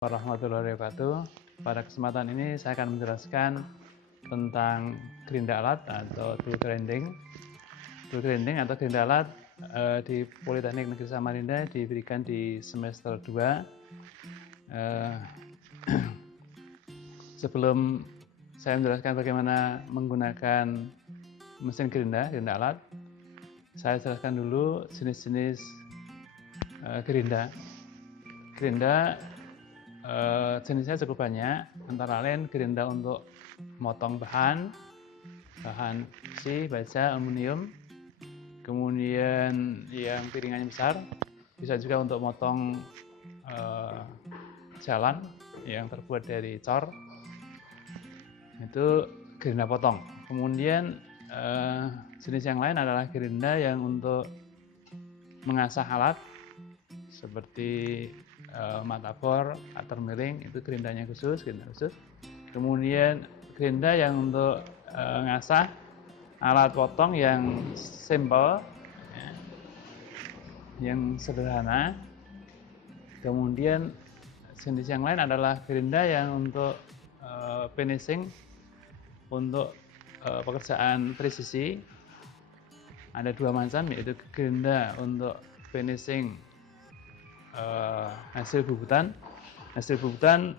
Warahmatullahi wabarakatuh. Pada kesempatan ini saya akan menjelaskan tentang gerinda alat atau tool grinding. Tool grinding atau gerinda alat di Politeknik Negeri Samarinda diberikan di semester 2. Sebelum saya menjelaskan bagaimana menggunakan mesin gerinda alat, saya jelaskan dulu jenis-jenis gerinda. Gerinda jenisnya cukup banyak, antara lain gerinda untuk motong bahan besi, baja, aluminium, kemudian yang piringannya besar, bisa juga untuk motong jalan yang terbuat dari cor, itu gerinda potong. Kemudian jenis yang lain adalah gerinda yang untuk mengasah alat seperti matabor, cutter milling, itu gerindanya khusus. Kemudian gerinda yang untuk ngasah alat potong yang simple, ya, yang sederhana. Kemudian jenis yang lain adalah gerinda yang untuk finishing, untuk pekerjaan presisi. Ada dua macam, yaitu gerinda untuk finishing hasil bubutan. Hasil bubutan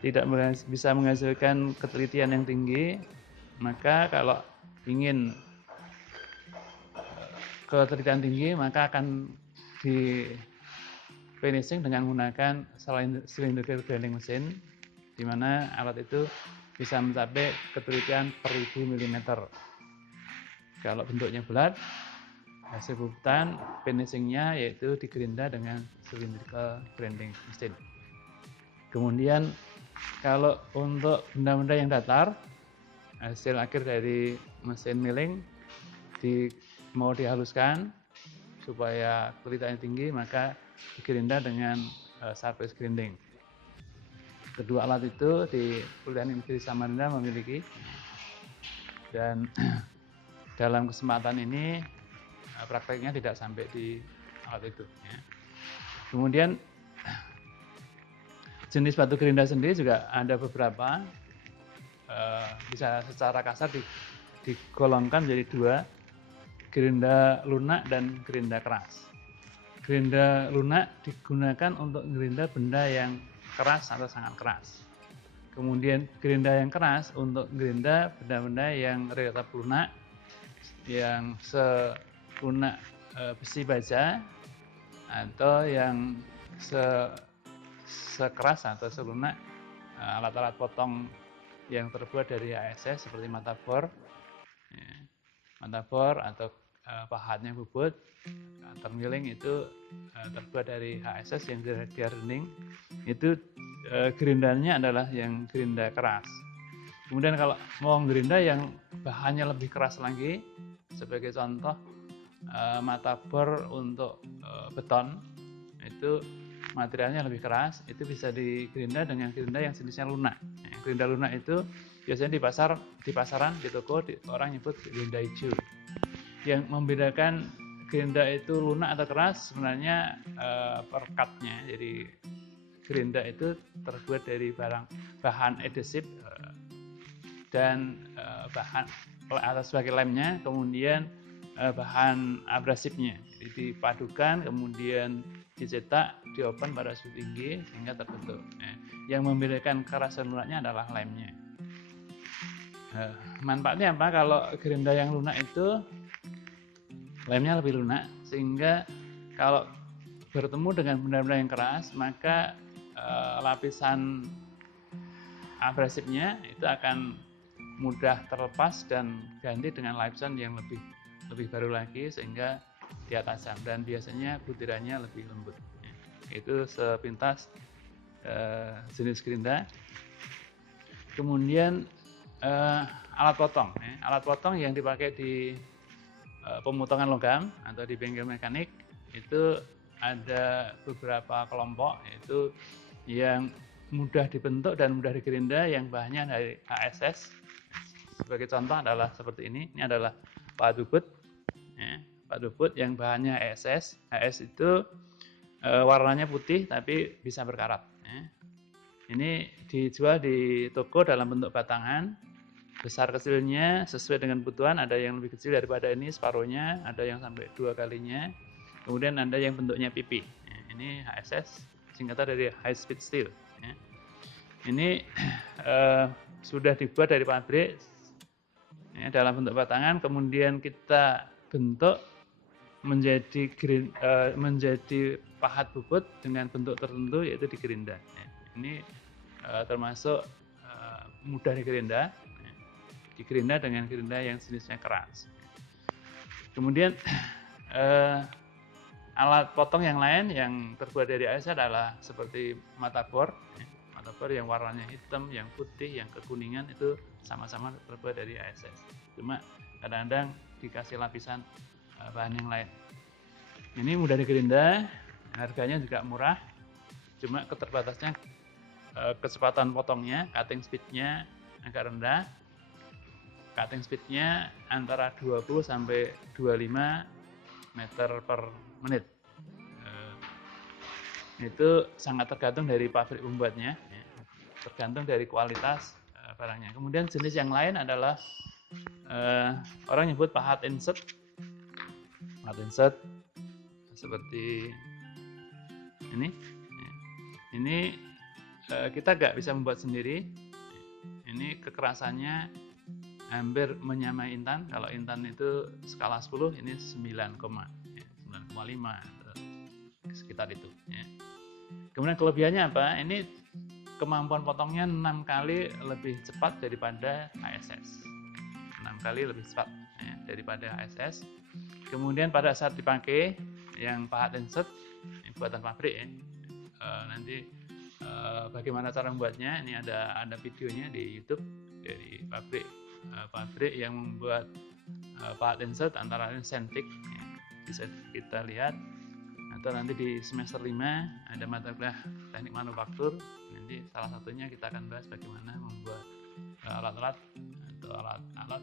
tidak bisa menghasilkan ketelitian yang tinggi, maka kalau ingin ketelitian tinggi maka akan di finishing dengan menggunakan cylindrical grinding mesin, di mana alat itu bisa mencapai ketelitian per 1000 mm. Kalau bentuknya bulat, hasil bubutan finishingnya yaitu digerinda dengan cylindrical grinding mesin. Kemudian kalau untuk benda-benda yang datar, hasil akhir dari mesin milling mau dihaluskan supaya ketelitiannya tinggi, maka digerinda dengan surface grinding. Kedua alat itu di Politeknik Negeri Samarinda memiliki, dan dalam kesempatan ini prakteknya tidak sampai di alat itu, ya. Kemudian jenis batu gerinda sendiri juga ada beberapa, bisa secara kasar digolongkan menjadi dua, gerinda lunak dan gerinda keras. Gerinda lunak digunakan untuk gerinda benda yang keras atau sangat keras. Kemudian gerinda yang keras untuk gerinda benda-benda yang relatif lunak, yang selunak besi baja, atau yang sekeras atau selunak alat-alat potong yang terbuat dari HSS seperti matabor, ya, matabor atau pahatnya bubut. Cutter milling itu terbuat dari HSS yang dia rending, itu gerindanya adalah yang gerinda keras. Kemudian kalau mau gerinda yang bahannya lebih keras lagi, sebagai contoh matabor untuk beton, itu materialnya lebih keras, itu bisa digerinda dengan gerinda yang jenisnya lunak. Gerinda lunak itu biasanya di pasaran, di toko, orang nyebut gerinda hijau. Yang membedakan gerinda itu lunak atau keras sebenarnya perkatnya. Jadi gerinda itu terbuat dari bahan adhesif dan bahan atau sebagai lemnya, kemudian bahan abrasifnya. Jadi dipadukan, kemudian dicetak, diopen pada suhu tinggi sehingga terbentuk. Yang membedakan keras dan lunaknya adalah lemnya. Manfaatnya apa? Kalau gerinda yang lunak itu lemnya lebih lunak, sehingga kalau bertemu dengan benda-benda yang keras, maka lapisan abrasifnya itu akan mudah terlepas dan ganti dengan lapisan yang lebih baru lagi, sehingga dia tajam dan biasanya butirannya lebih lembut. Itu sepintas jenis gerinda. Kemudian alat potong. Alat potong yang dipakai di pemotongan logam atau di bengkel mekanik itu ada beberapa kelompok, yaitu yang mudah dibentuk dan mudah digerinda yang bahannya dari HSS. Sebagai contoh adalah seperti ini. Ini adalah pahat bubut, ya, pahat bubut yang bahannya HSS. HS itu warnanya putih tapi bisa berkarat, ya. Ini dijual di toko dalam bentuk batangan, besar kecilnya sesuai dengan kebutuhan. Ada yang lebih kecil daripada ini separuhnya, ada yang sampai 2 kalinya. Kemudian ada yang bentuknya pipi. Ini HSS, singkatan dari High Speed Steel. Ini sudah dibuat dari pabrik dalam bentuk batangan, kemudian kita bentuk menjadi pahat bubut dengan bentuk tertentu, yaitu digerinda. Ini termasuk mudah digerinda dengan gerinda yang jenisnya keras. Kemudian alat potong yang lain yang terbuat dari ASS adalah seperti mata-bor yang warnanya hitam, yang putih, yang kekuningan, itu sama-sama terbuat dari ASS. Cuma kadang-kadang dikasih lapisan bahan yang lain. Ini mudah digerinda, harganya juga murah, cuma keterbatasnya kecepatan potongnya, cutting speed-nya agak rendah. Cutting speed-nya antara 20 sampai 25 meter per menit. Itu sangat tergantung dari pabrik pembuatnya, tergantung dari kualitas barangnya. Kemudian jenis yang lain adalah orang nyebut pahat insert. Pahat insert seperti ini. Ini kita nggak bisa membuat sendiri. Ini kekerasannya hampir menyamai intan. Kalau intan itu skala 10, ini 9,5 sekitar itu. Kemudian kelebihannya apa? Ini kemampuan potongnya 6 kali lebih cepat daripada ASS. 6 kali lebih cepat daripada ASS. Kemudian pada saat dipakai yang pahat insert, buatan pabrik nanti bagaimana cara membuatnya, ini ada videonya di YouTube dari pabrik yang membuat pahat insert, antara lain Sentik, bisa kita lihat, atau nanti di semester 5 ada mata kuliah teknik manufaktur, nanti salah satunya kita akan bahas bagaimana membuat alat-alat atau alat-alat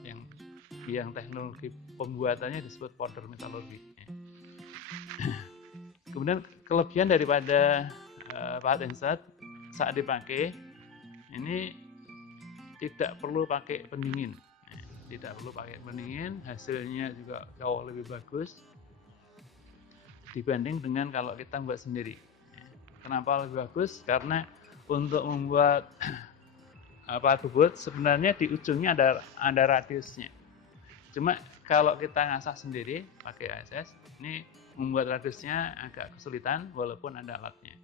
yang teknologi pembuatannya disebut powder metallurgy. Kemudian kelebihan daripada pahat insert saat dipakai, ini tidak perlu pakai pendingin. Hasilnya juga jauh lebih bagus dibanding dengan kalau kita buat sendiri. Kenapa lebih bagus? Karena untuk membuat pahat bubut sebenarnya di ujungnya ada radiusnya. Cuma kalau kita ngasah sendiri pakai ASS, ini membuat radiusnya agak kesulitan walaupun ada alatnya.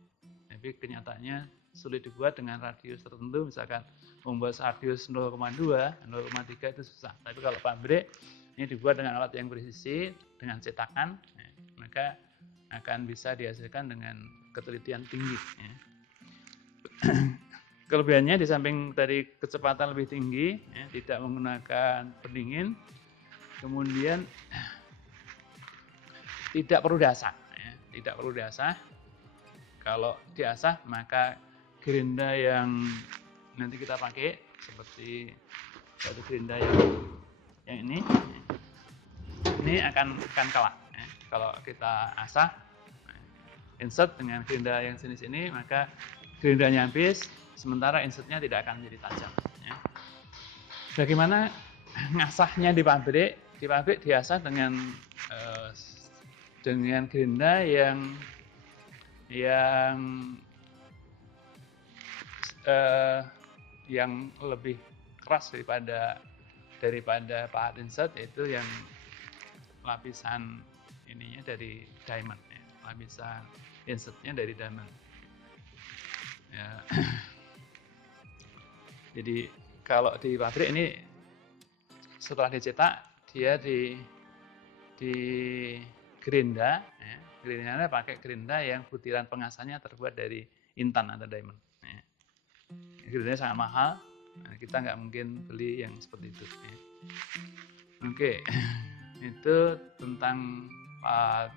Tapi kenyataannya sulit dibuat dengan radius tertentu, misalkan membuat radius 0,2, 0,3 itu susah. Tapi kalau pabrik ini dibuat dengan alat yang presisi, dengan cetakan, maka akan bisa dihasilkan dengan ketelitian tinggi. Kelebihannya di samping dari kecepatan lebih tinggi, tidak menggunakan pendingin, kemudian tidak perlu diasah. Kalau diasah maka gerinda yang nanti kita pakai seperti satu gerinda yang ini akan kalah. Kalau kita asah insert dengan gerinda yang jenis ini, maka gerindanya habis, sementara insertnya tidak akan menjadi tajam. Bagaimana ngasahnya di pabrik? Di pabrik diasah dengan gerinda yang lebih keras daripada pahat insert, yaitu yang lapisan ininya dari diamond, lapisan insertnya dari diamond. Jadi kalau di pabrik ini setelah dicetak dia di gerinda, gerindanya pakai gerinda yang butiran pengasahnya terbuat dari intan atau diamond. Gerindanya sangat mahal, kita nggak mungkin beli yang seperti itu. Oke, itu tentang pahat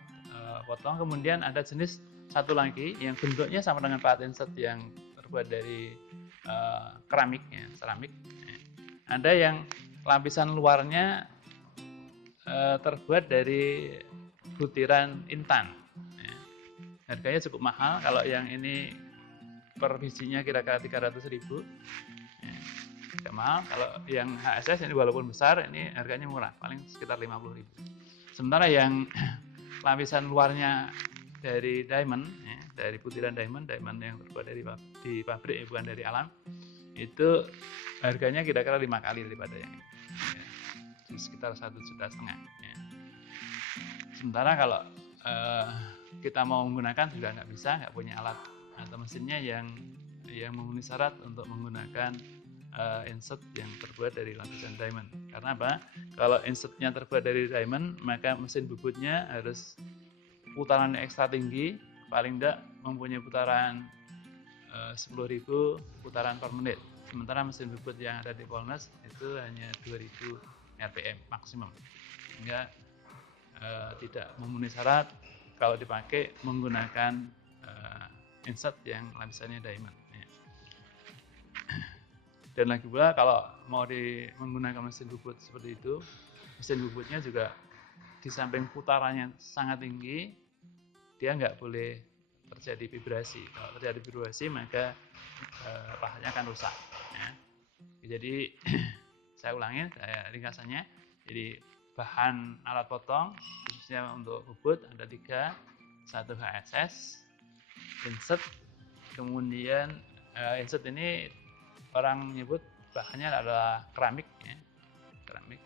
potong. Kemudian ada jenis satu lagi yang bentuknya sama dengan pahat insert yang terbuat dari keramik. Ada yang lapisan luarnya terbuat dari butiran intan. Harganya cukup mahal. Kalau yang ini per bijinya kira-kira 300.000. Ya, agak mahal. Kalau yang HSS ini walaupun besar, ini harganya murah, paling sekitar 50.000. Sementara yang lapisan luarnya dari diamond, ya, dari butiran diamond yang terbuat di pabrik, ya, bukan dari alam, itu harganya kira-kira 5 kali daripada yang ini, ya, sekitar 1,5 juta. Ya. Sementara kalau kita mau menggunakan juga nggak bisa, nggak punya alat atau mesinnya yang memenuhi syarat untuk menggunakan insert yang terbuat dari lapisan diamond. Karena apa? Kalau insertnya terbuat dari diamond, maka mesin bubutnya harus putarannya ekstra tinggi, paling tidak mempunyai putaran 10.000 putaran per menit. Sementara mesin bubut yang ada di Polnes itu hanya 2.000 rpm maksimum, sehingga tidak memenuhi syarat kalau dipakai menggunakan insert yang lapisannya diamond. Ya. Dan lagi pula kalau mau menggunakan mesin bubut seperti itu, mesin bubutnya juga di samping putarannya sangat tinggi, dia nggak boleh terjadi vibrasi. Kalau terjadi vibrasi maka pahatnya akan rusak. Ya. Jadi saya ulangin, ringkasannya. Jadi bahan alat potong khususnya untuk bubut ada 3, 1 HSS, insert, kemudian insert ini orang menyebut bahannya adalah keramik, ya, keramik.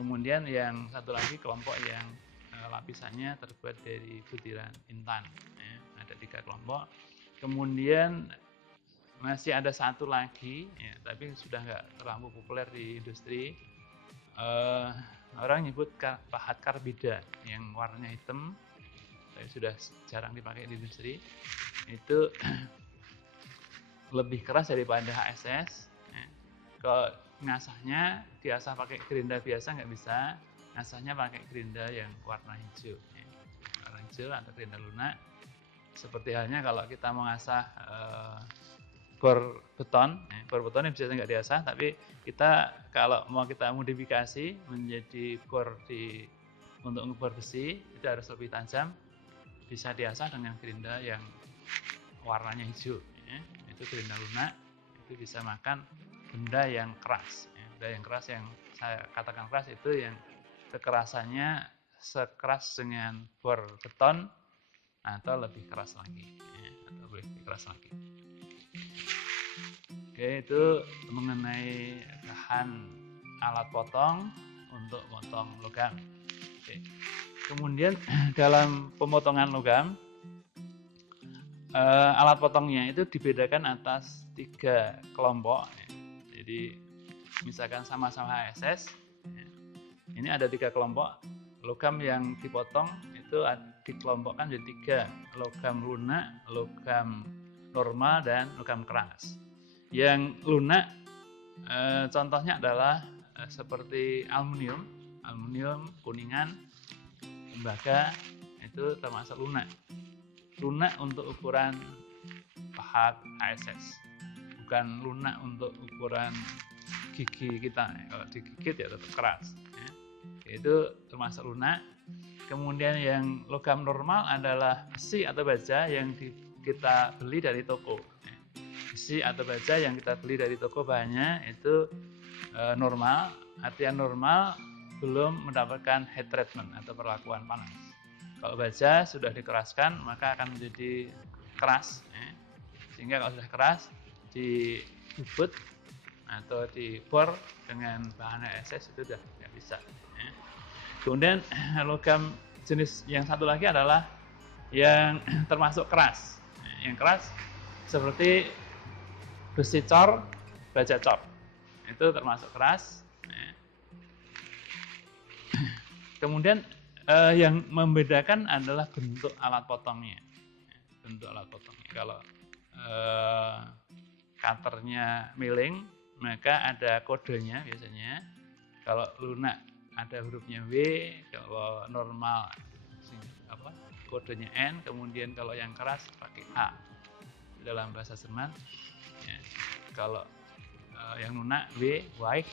Kemudian yang satu lagi kelompok yang lapisannya terbuat dari butiran intan, ya, ada 3 kelompok. Kemudian masih ada satu lagi, ya, tapi sudah nggak terlalu populer di industri. Orang nyebut pahat karbida yang warnanya hitam, tapi sudah jarang dipakai di industri. Itu lebih keras daripada HSS. Ya. Kalau ngasahnya diasah pakai gerinda biasa nggak bisa, ngasahnya pakai gerinda yang warna hijau, ya. Warna hijau atau gerinda lunak. Seperti halnya kalau kita mau ngasah bor beton, ya, bor beton yang biasanya nggak diasah, tapi kita kalau mau kita modifikasi menjadi bor untuk ngebor besi itu harus lebih tajam, bisa diasah dengan gerinda yang warnanya hijau. Ya. Itu gerinda lunak, itu bisa makan benda yang keras, ya. Benda yang keras yang saya katakan keras itu yang kekerasannya sekeras dengan bor beton atau lebih keras lagi, ya, atau lebih keras lagi. Oke, itu mengenai bahan alat potong untuk potong logam. Oke. Kemudian dalam pemotongan logam, alat potongnya itu dibedakan atas 3 kelompok. Jadi misalkan sama-sama HSS, ini ada 3 kelompok. Logam yang dipotong itu dikelompokkan jadi 3, logam lunak, logam normal, dan logam keras. Yang lunak contohnya adalah seperti aluminium, kuningan, tembaga, itu termasuk lunak. Lunak untuk ukuran pahat HSS, bukan lunak untuk ukuran gigi kita. Kalau digigit ya tetap keras, ya. Itu termasuk lunak. Kemudian yang logam normal adalah besi atau baja yang kita beli dari toko. Besi atau baja yang kita beli dari toko bahannya itu normal, artian normal belum mendapatkan heat treatment atau perlakuan panas. Kalau baja sudah dikeraskan maka akan menjadi keras, ya. Sehingga kalau sudah keras dibubut atau dibor dengan bahan HSS itu sudah tidak bisa, ya. Kemudian logam jenis yang satu lagi adalah yang termasuk keras. Yang keras seperti besi cor, baja cor, itu termasuk keras. Kemudian yang membedakan adalah bentuk alat potongnya. Bentuk alat potongnya. Kalau cutternya milling, maka ada kodenya biasanya. Kalau lunak ada hurufnya W, kalau normal kodenya N, kemudian kalau yang keras pakai H dalam bahasa Jerman. Ya. Kalau yang lunak W, weich,